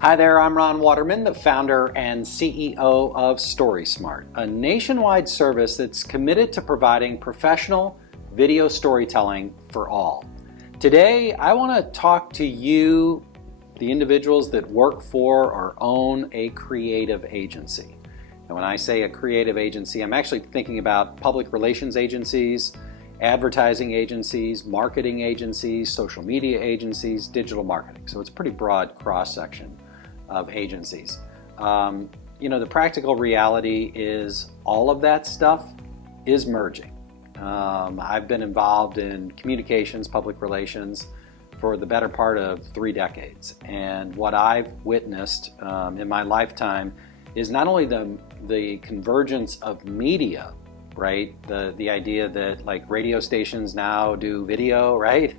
Hi there, I'm Ron Watermon, the founder and CEO of STORYSMART, a nationwide service that's committed to providing professional video storytelling for all. Today, I want to talk to you, the individuals that work for or own a creative agency. And when I say a creative agency, I'm actually thinking about public relations agencies, advertising agencies, marketing agencies, social media agencies, digital marketing. So it's a pretty broad cross-section of agencies. The practical reality is all of that stuff is merging. I've been involved in communications, public relations for the better part of 3 decades. And what I've witnessed in my lifetime is not only the convergence of media, right? The idea that like radio stations now do video, right?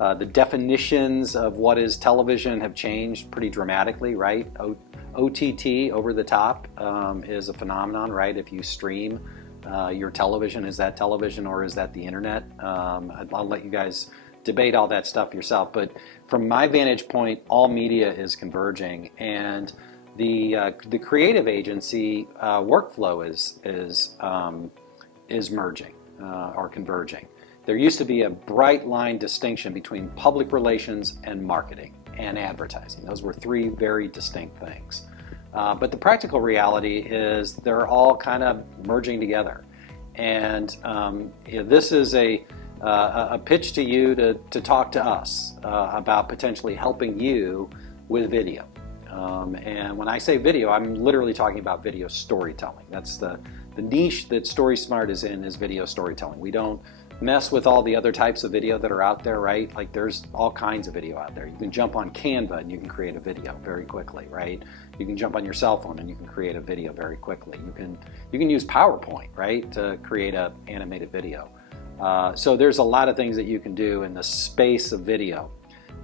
The definitions of what is television have changed pretty dramatically, right? OTT, over the top, is a phenomenon, right? If you stream your television, is that television or is that the internet? I'll let you guys debate all that stuff yourself, but from my vantage point, all media is converging, and the creative agency workflow is merging or converging. There used to be a bright line distinction between public relations and marketing and advertising. Those were 3 very distinct things. But the practical reality is they're all kind of merging together. And this is a pitch to you to talk to us about potentially helping you with video. And when I say video, I'm literally talking about video storytelling. That's the niche that STORYSMART is in, is video storytelling. We don't mess with all the other types of video that are out there, right? Like there's all kinds of video out there. You can jump on Canva and you can create a video very quickly, right? You can jump on your cell phone and you can create a video very quickly. You can use PowerPoint, right, to create an animated video. So there's a lot of things that you can do in the space of video.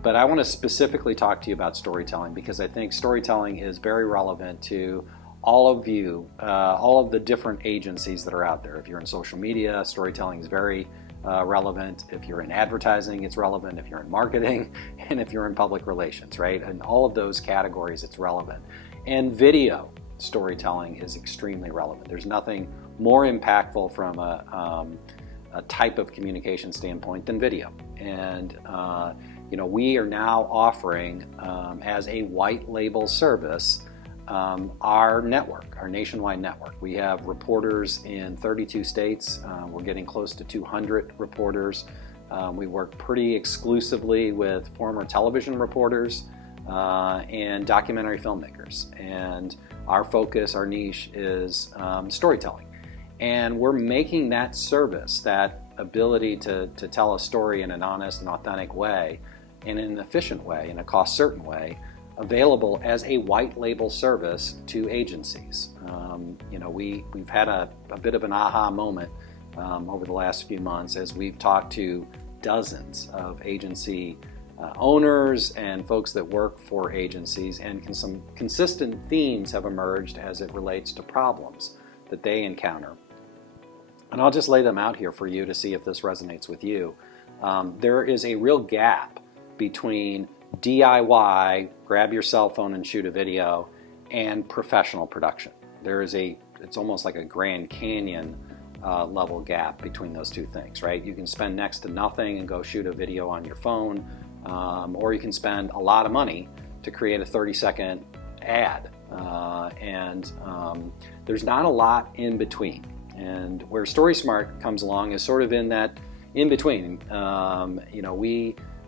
But I want to specifically talk to you about storytelling because I think storytelling is very relevant to all of you, all of the different agencies that are out there. If you're in social media, storytelling is very relevant. If you're in advertising, it's relevant. If you're in marketing, and if you're in public relations, right? In all of those categories, it's relevant. And video storytelling is extremely relevant. There's nothing more impactful from a type of communication standpoint than video. And we are now offering as a white label service our network, our nationwide network. We have reporters in 32 states. We're getting close to 200 reporters. We work pretty exclusively with former television reporters and documentary filmmakers. And our focus, our niche is storytelling. And we're making that service, that ability to tell a story in an honest and authentic way, in an efficient way, in a cost-certain way, available as a white label service to agencies. We've had a bit of an aha moment over the last few months as we've talked to dozens of agency owners and folks that work for agencies, and some consistent themes have emerged as it relates to problems that they encounter. And I'll just lay them out here for you to see if this resonates with you. There is a real gap between DIY, grab your cell phone and shoot a video, and professional production. It's almost like a Grand Canyon level gap between those 2 things, right? You can spend next to nothing and go shoot a video on your phone, or you can spend a lot of money to create a 30-second ad. There's not a lot in between. And where STORYSMART comes along is sort of in that in between.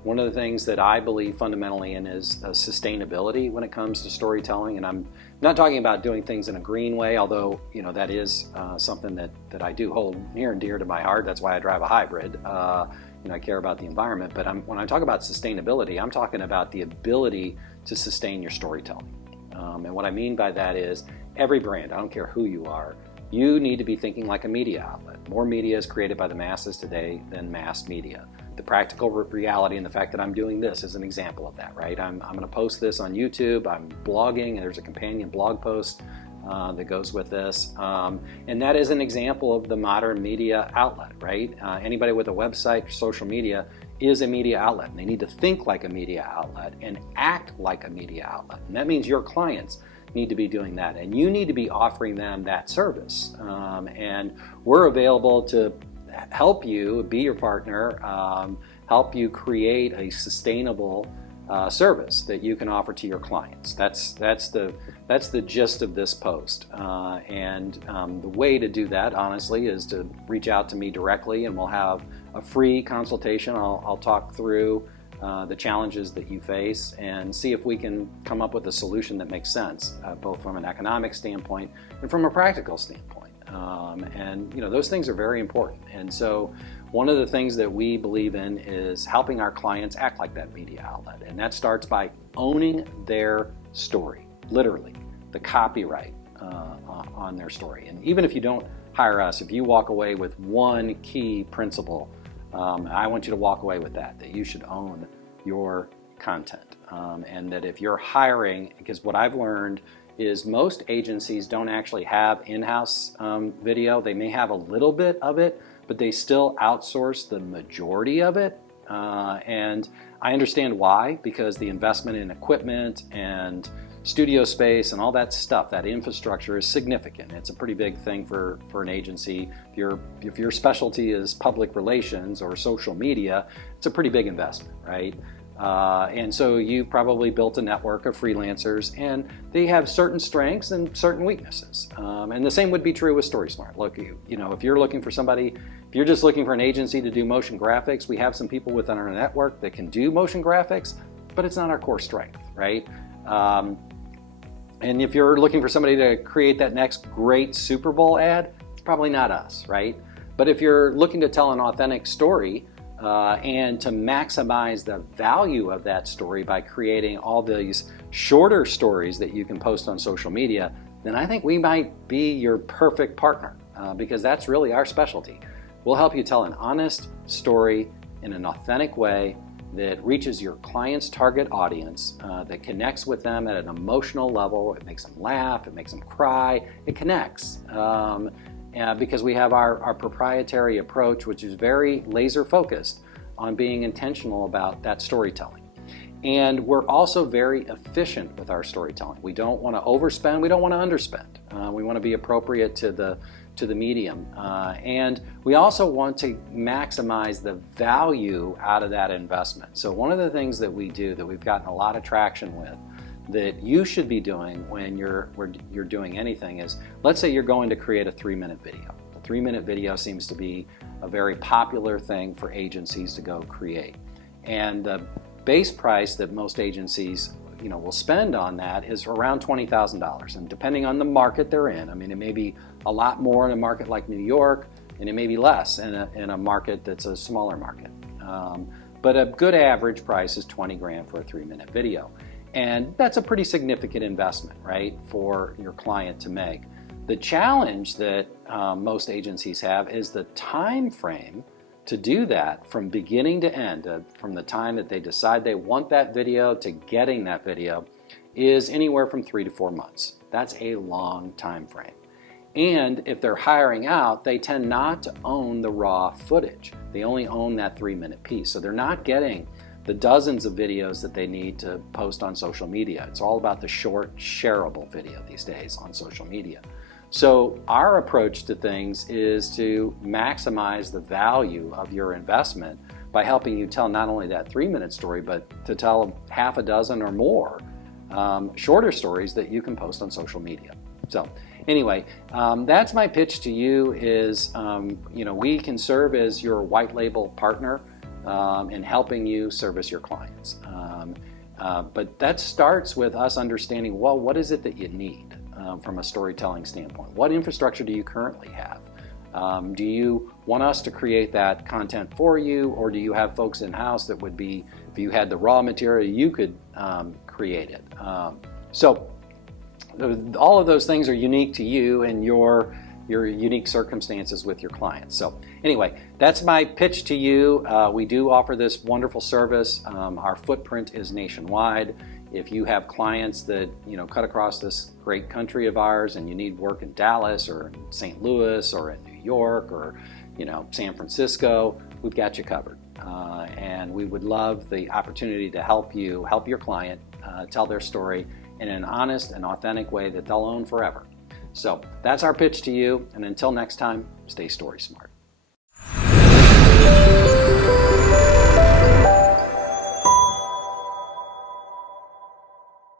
One of the things that I believe fundamentally in is sustainability when it comes to storytelling. And I'm not talking about doing things in a green way, although that is something that I do hold near and dear to my heart. That's why I drive a hybrid. I care about the environment. But when I talk about sustainability, I'm talking about the ability to sustain your storytelling. And what I mean by that is every brand, I don't care who you are, you need to be thinking like a media outlet. More media is created by the masses today than mass media. The practical reality and the fact that I'm doing this is an example of that, right? I'm going to post this on YouTube, I'm blogging, and there's a companion blog post that goes with this. And that is an example of the modern media outlet, right? Anybody with a website, social media, is a media outlet. And they need to think like a media outlet and act like a media outlet. And that means your clients need to be doing that. And you need to be offering them that service. And we're available to help you, be your partner, help you create a sustainable service that you can offer to your clients. That's the gist of this post. The way to do that, honestly, is to reach out to me directly, and we'll have a free consultation. I'll talk through the challenges that you face and see if we can come up with a solution that makes sense, both from an economic standpoint and from a practical standpoint. Those things are very important. And so one of the things that we believe in is helping our clients act like that media outlet. And that starts by owning their story, literally, the copyright on their story. And even if you don't hire us, if you walk away with one key principle, I want you to walk away with that you should own your content. And that if you're hiring, because what I've learned is most agencies don't actually have in-house video. They may have a little bit of it, but they still outsource the majority of it. And I understand why, because the investment in equipment and studio space and all that stuff, that infrastructure is significant. It's a pretty big thing for an agency. If your specialty is public relations or social media, it's a pretty big investment, right? And so you've probably built a network of freelancers, and they have certain strengths and certain weaknesses. And the same would be true with StorySMART. Look, if you're looking for somebody, if you're just looking for an agency to do motion graphics, we have some people within our network that can do motion graphics, but it's not our core strength, right? And if you're looking for somebody to create that next great Super Bowl ad, it's probably not us, right? But if you're looking to tell an authentic story, and to maximize the value of that story by creating all these shorter stories that you can post on social media, then I think we might be your perfect partner, because that's really our specialty. We'll help you tell an honest story in an authentic way that reaches your client's target audience, that connects with them at an emotional level. It makes them laugh, it makes them cry, it connects. Because we have our proprietary approach, which is very laser focused on being intentional about that storytelling. And we're also very efficient with our storytelling. We don't want to overspend, we don't want to underspend. We want to be appropriate to the medium. And we also want to maximize the value out of that investment. So one of the things that we do that we've gotten a lot of traction with, that you should be doing when you're doing anything, is, let's say you're going to create a 3-minute video. A 3-minute video seems to be a very popular thing for agencies to go create. And the base price that most agencies will spend on that is around $20,000. And depending on the market they're in, I mean, it may be a lot more in a market like New York, and it may be less in a market that's a smaller market. But a good average price is $20,000 for a 3-minute video. And that's a pretty significant investment, right, for your client to make. The challenge that most agencies have is the time frame to do that from beginning to end, from the time that they decide they want that video to getting that video, is anywhere from 3 to 4 months. That's a long time frame. And if they're hiring out, they tend not to own the raw footage. They only own that 3-minute piece. So they're not getting the dozens of videos that they need to post on social media. It's all about the short, shareable video these days on social media. So our approach to things is to maximize the value of your investment by helping you tell not only that 3-minute story, but to tell half a dozen or more shorter stories that you can post on social media. So anyway, that's my pitch to you is, we can serve as your white label partner in helping you service your clients. But that starts with us understanding, well, what is it that you need from a storytelling standpoint? What infrastructure do you currently have? Do you want us to create that content for you, or do you have folks in-house that would be, if you had the raw material, you could create it? So all of those things are unique to you and your unique circumstances with your clients. So anyway, that's my pitch to you. We do offer this wonderful service. Our footprint is nationwide. If you have clients that cut across this great country of ours and you need work in Dallas or in St. Louis or in New York or San Francisco, we've got you covered. And we would love the opportunity to help your client tell their story in an honest and authentic way that they'll own forever. So that's our pitch to you, and until next time, stay story smart.